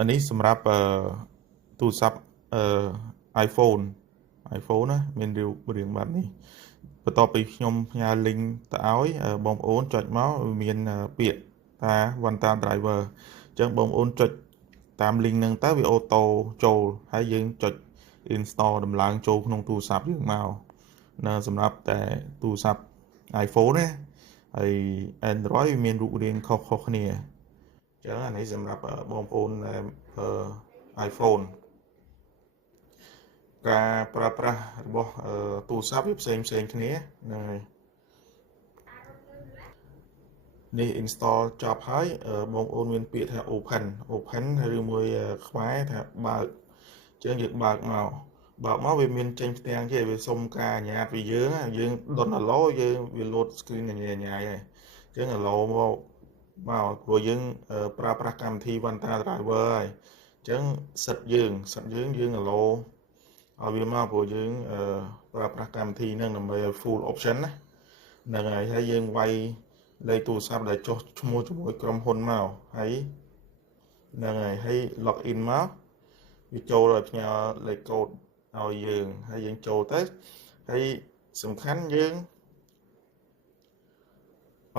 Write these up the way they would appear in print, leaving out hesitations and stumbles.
อันนี้สำหรับទូរស័ព្ទiPhone ណាមានរឿងបែបនេះបន្ទាប់ពីខ្ញុំផ្ញើ link ទៅឲ្យបងប្អូនចុចមកមានពាក្យថា Vanta driver អញ្ចឹងបងប្អូនចុចតាម link ហ្នឹងទៅវាអូតូចូលហើយយើងចុច install ដំឡើងចូលក្នុងទូរស័ព្ទយើងមកនៅសម្រាប់តែទូរស័ព្ទ iPhone ណាហើយ Android វាមានរូបរាងខុសៗគ្នាចឹងអានេះសម្រាប់បងប្អូនiPhone ការប្រើប្រាស់របស់ទូរស័ព្ទវាផ្សេងគ្នាហ្នឹងហើយនេះ install ចប់ហើយបងប្អូនមានពាក្យថា open ឬមួយខ្មែរថាបើកអញ្ចឹងយើងបើកមកវាមានចេញផ្ទាំងគេវាសុំការអនុញ្ញាតពីយើងដុន allow យើងវា load screen ញ៉ៃហើយអញ្ចឹង allow មកព្រោះយើងប្រើប្រាស់កម្មវិធី Vanta driver ហើយអញ្ចឹងសិតយើង allow ឲ្យវាមកព្រោះយើងប្រើប្រាស់កម្មវិធីហ្នឹងដើម្បីឲ្យ full option ណាហ្នឹងហើយយើងវាយលេខទូរស័ព្ទដែលចុះឈ្មោះជាមួយក្រុមហ៊ុនមកហើយហ្នឹងហើយ log in មកវាចូលឲ្យផ្ញើលេខកូដឲ្យយើងហើយយើងចូលទៅហើយសំខាន់យើង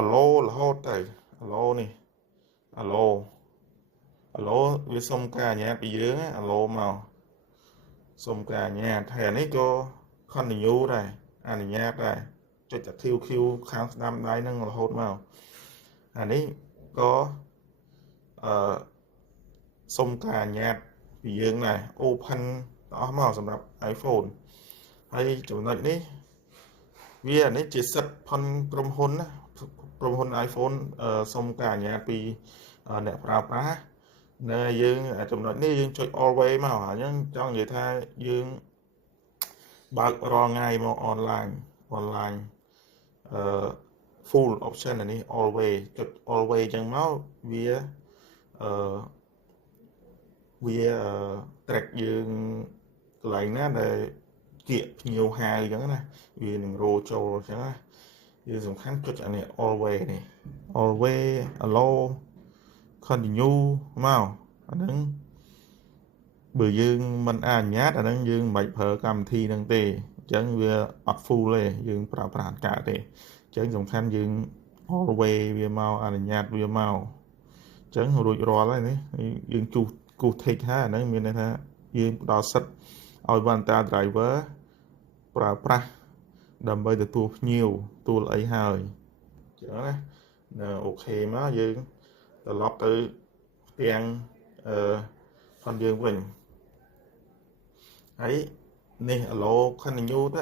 allow រហូតទៅ allow នេះ allow វាសុំការអនុញ្ញាតពីយើង allow មកសុំការអនុញ្ញាតហើយអានេះក៏ continue ដែរអនុញ្ញាតដែរចុចតែ QQ ខាងស្ដាំដៃហ្នឹងរហូតមកអានេះក៏សុំការអនុញ្ញាតពីយើងដែរ open អស់មកសម្រាប់ iPhone ហើយចំណុចនេះវានេះជាសិទ្ធិផុនក្រុមហ៊ុនណាក្រុមហ៊ុន iPhone សុំការអនុញ្ញាតពីអ្នកប្រើប្រាស់នៅយើងចំណុចនេះយើងចុច always មកអញ្ចឹងចង់និយាយថាយើងបើករាល់ថ្ងៃមក online full option នេះ always ចុច always អញ្ចឹងមកវា track យើងកន្លែងណាដែលគៀកភ្ញៀវហៅអញ្ចឹងណាវានឹងរោចូលអញ្ចឹងណាវាសំខាន់ចុចអានេះ always នេះ always allow continue មកអាហ្នឹងបើយើងមិនអនុញ្ញាតអាហ្នឹងយើងមិនបាច់ប្រើកម្មវិធីហ្នឹងទេអញ្ចឹងវាអត់ full ទេយើងប្រើប្រាស់កើតទេអញ្ចឹងសំខាន់យើង always វាមកអនុញ្ញាតវាមកអញ្ចឹងរួចរាល់ហើយនេះយើងគូស tick ហើយអាហ្នឹងមានន័យថាយើងផ្ដល់សិទ្ធឲ្យ Vanta driver ប្រើប្រាស់ដើម្បីទទួលភ្ញៀវទួលអីហើយអញ្ចឹងណាអូខេមកយើងត្រឡប់ទៅផ្ទាំងផនយើងវិញហើយនេះ allow continue ទៅ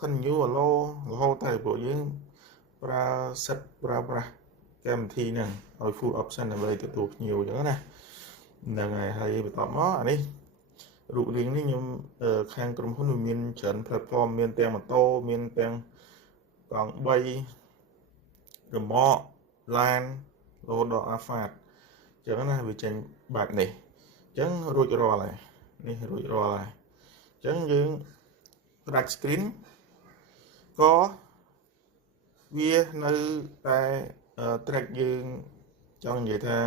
continue allow រហូតទៅព្រោះយើងប្រើសិទ្ធប្រើប្រាស់កម្មវិធីហ្នឹងឲ្យ full option ដើម្បីទទួលភ្ញៀវអញ្ចឹងណាហ្នឹងហើយបន្ទាប់មកអានេះរូបរាងនេះខ្ញុំខាងក្រុមហ៊ុនវាមានច្រើន platform មានទាំងម៉ូតូមានទាំងកង់3រមាក់ឡានរហូតដល់ Alphard អញ្ចឹងណាវាចេញបែបនេះអញ្ចឹងរួចរាល់ហើយនេះរួចរាល់ហើយអញ្ចឹងយើង track screen ក៏វានៅតែ track យើងចង់និយាយថា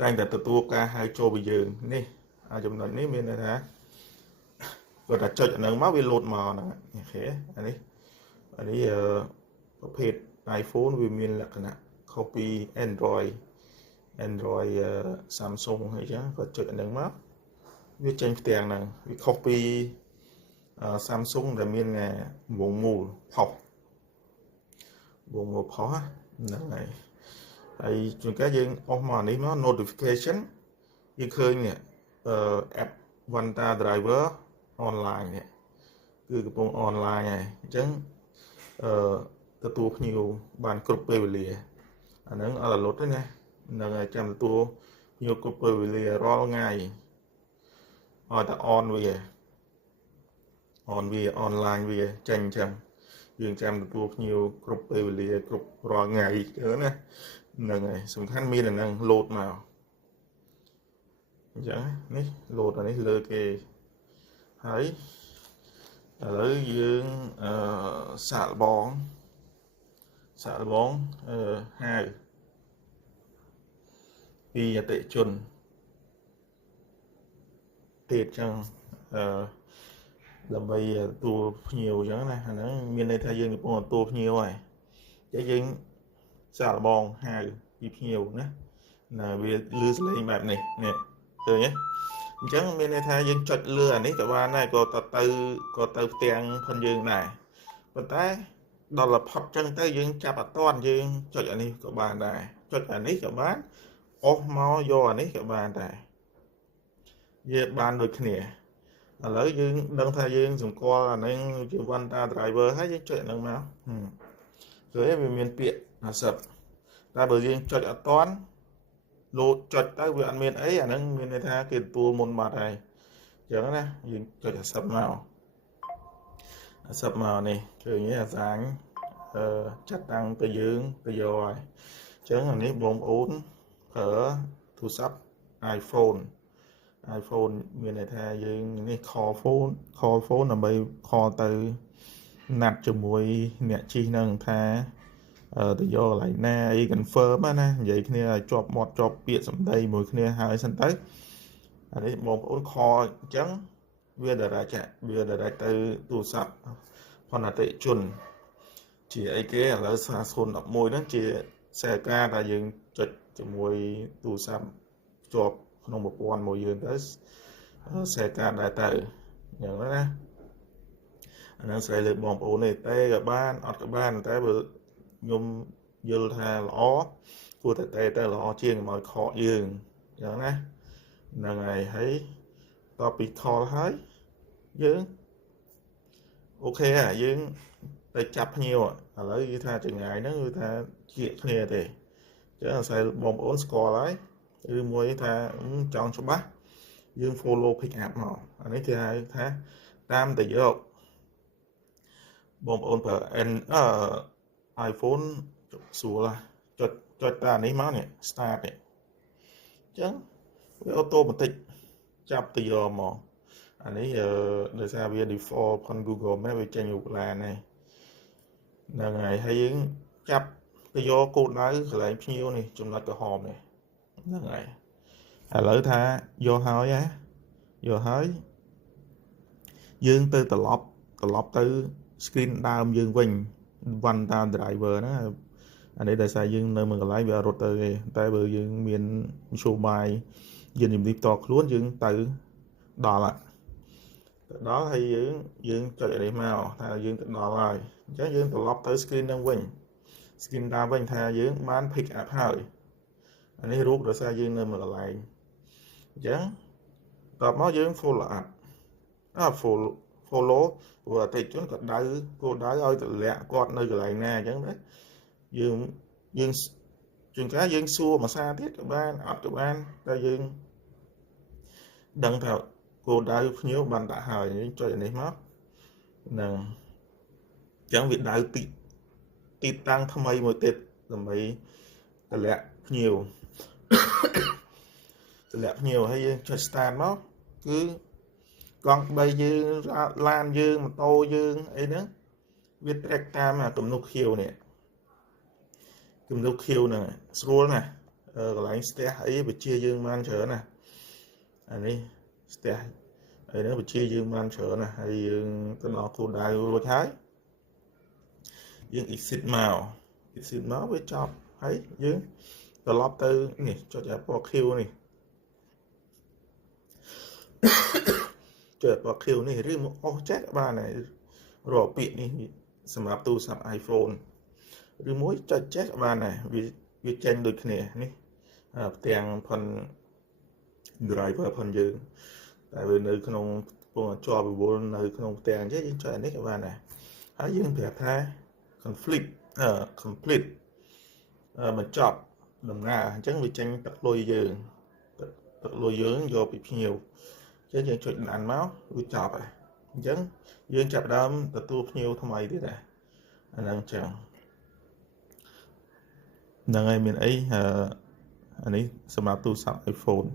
តែងតែទទួលការហៅចូលពីយើងនេះចំណុចនេះមានន័យថាគាត់តែចុចអាហ្នឹងមកវា load មកហ្នឹងអូខេអានេះប្រភេទ iPhone វាមានលក្ខណៈខុសពី Android Samsung អីចឹងគាត់ចុចអាហ្នឹងមកវាចេញផ្ទាំងហ្នឹងវាខុសពី Samsung ដែលមានវងមូលផុសហ្នឹងហើយជួនកាលយើងអស់មកនេះមក notification យើងឃើញនេះapp Vanta driver online នេះគឺកំពុង online ហើយអញ្ចឹងទទួលភ្ញៀវបានគ្រប់ពេលវេលាអាហ្នឹងអត់រលត់ទេណាហ្នឹងហើយចាំទទួលភ្ញៀវគ្រប់ពេលវេលារាល់ថ្ងៃឲ្យតែ on វា online វាចេញអញ្ចឹងយើងចាំទទួលភ្ញៀវគ្រប់ពេលវេលាគ្រប់រាល់ថ្ងៃអញ្ចឹងណាហ្នឹងហើយសំខាន់មានអាហ្នឹង load មកអញ្ចឹងនេះ load អានេះលើគេហើយឥឡូវយើងសាកល្បងហៅពីអតិជន update ចឹងដើម្បីទូភ្ញៀវចឹងណាអាហ្នឹងមានន័យថាយើងកំពុងទូភ្ញៀវហើយចឹងយើងសាកល្បងហៅពីភ្ញៀវណាវាលឺសលេងបែបនេះនេះឃើញទេអញ្ចឹងមានន័យថាយើងចុចលើអានេះក៏បានដែរក៏ទៅផ្ទាំងផងយើងដែរប៉ុន្តែដល់ផុតចឹងទៅយើងចាប់អត់តាន់យើងចុចអានេះក៏បានដែរចុចអានេះក៏បានអស់មកយកអានេះក៏បានដែរវាបានដូចគ្នាឥឡូវយើងដឹងថាយើងសម្គាល់អានឹងជា one data driver ហើយយើងចុចអានឹងមកឃើញវាមានពាក្យ50តែបើយើងចុចអត់តាន់លោតចុចទៅវាអត់មានអីអានឹងមានន័យថាគេទទួលមុនបាត់ហើយអញ្ចឹងណាយើងចុច50មកនេះឃើញទេអាសាញចាត់តាំងទៅយើងទៅយកហើយអញ្ចឹងអានេះបងប្អូនប្រើទូរស័ព្ទ iPhone មានន័យថាយើងនេះ call phone ដើម្បី call ទៅណាត់ជាមួយអ្នកជិះនឹងថាទៅយកកន្លែងណាអី confirm ណានិយាយគ្នាឲ្យជាប់មាត់ជាប់ពាក្យសម្ដីមួយគ្នាហើយសិនទៅអានេះបងប្អូន call អញ្ចឹងវា direct ទៅទូរស័ព្ទផនអតិជនជាអីគេឥឡូវសារ011ហ្នឹងជាខ្សែការដែលយើងចុចជាមួយទូរស័ព្ទជាប់ក្នុងប្រព័ន្ធមួយយើងទៅខ្សែការដែរទៅអញ្ចឹងណាអានឹងស្រីលើបងប្អូននេះតែក៏បានអត់ក៏បានតែបើខ្ញុំយល់ថាល្អគួរតែល្អជាងមកខកយើងអញ្ចឹងណាហ្នឹងហើយតបពីខលហើយយើងអូខេយើងទៅចាប់ភ្ញៀវឥឡូវគឺថាចម្ងាយហ្នឹងគឺថាជាគ្នាទេអញ្ចឹងអាស្រ័យបងប្អូនស្គាល់ហើយឬមួយថាចង់ច្បាស់យើង follow pick up មកអានេះគេហៅថាតាមទៅយកបងប្អូនប្រើ iPhone ស្រួលចុចតានេះមកនេះ start នេះអញ្ចឹងវាអូតូម៉ាទិកចាប់ទៅយកមកអានេះដោយសារវា default ផង Google Maps វាចេញរូបឡានហ្នឹងហើយយើងចាប់ទៅយកគោលដៅកន្លែងភ្ញៀវនេះចំណុចក្រហមនេះហ្នឹងហើយឥឡូវថាយកហើយយើងទៅត្រឡប់ទៅ screen ដើមយើងវិញ one data driver ហ្នឹងអានេះដោយសារយើងនៅមួយកន្លែងវារត់ទៅទេតែបើយើងមានមធ្យោបាយយានជំនិះផ្ទាល់ខ្លួនយើងទៅដល់ហើយយើងចុចអានេះមកថាយើងទៅដល់ហើយអញ្ចឹងយើងត្រឡប់ទៅ screen ហ្នឹងវិញ screen ដើមវិញថាយើងបាន pick up ហើយអានេះរូបដោយសារយើងនៅមួយកន្លែងអញ្ចឹងតបមកយើង follow up follow ព្រោះអតិថិជនគាត់គោលដៅឲ្យតម្លាក់គាត់នៅកន្លែងណាអញ្ចឹងណាយើងជួនកាលយើងសួរមួយសារទៀតក៏បានអត់ក៏បានតែយើងដឹងថាគោលដៅភ្ញៀវបានដាក់ហើយយើងចុចអានេះមកហ្នឹងអញ្ចឹងវាដៅទីតាំងថ្មីមួយទៀតដើម្បីតម្លាក់ភ្ញៀវហើយយើងចុច start មកគឺកង់3យើងឡានយើងម៉ូតូយើងអីហ្នឹងវា track តាមគំនុកខៀវនេះហ្នឹងស្រួលណាស់កន្លែងស្ទះអីបជាយើងបានច្រើនណាស់អានេះស្ទះអីហ្នឹងបជាយើងបានច្រើនណាស់ហើយយើងទៅដល់គោលដៅរួចហើយយើង exit មកវាចប់ហើយយើងត្រឡប់ទៅនេះចុចពណ៌ខៀវនេះឬមកអស់ចេះបានហើយរកពាក្យនេះសម្រាប់ទូរស័ព្ទ iPhone ឬមួយចុចចេះបានដែរវាចេញដូចគ្នានេះផ្ទាំងផុន driver ផុនយើងតែវានៅក្នុងពងជាប់រវល់នៅក្នុងផ្ទាំងអញ្ចឹងយើងចុចអានេះក៏បានដែរហើយយើងប្រាប់ថា complete បញ្ចប់ដំណើរអញ្ចឹងវាចេញទឹកលុយយើងយកពីភ្ញៀវអញ្ចឹងយើងចុចដានមកវាចប់ហើយអញ្ចឹងយើងចាប់ដើមទទួលភ្ញៀវថ្មីទៀតដែរអាហ្នឹងអញ្ចឹងហ្នឹងហើយមានអីអានេះសម្រាប់ទូរស័ព្ទ iPhone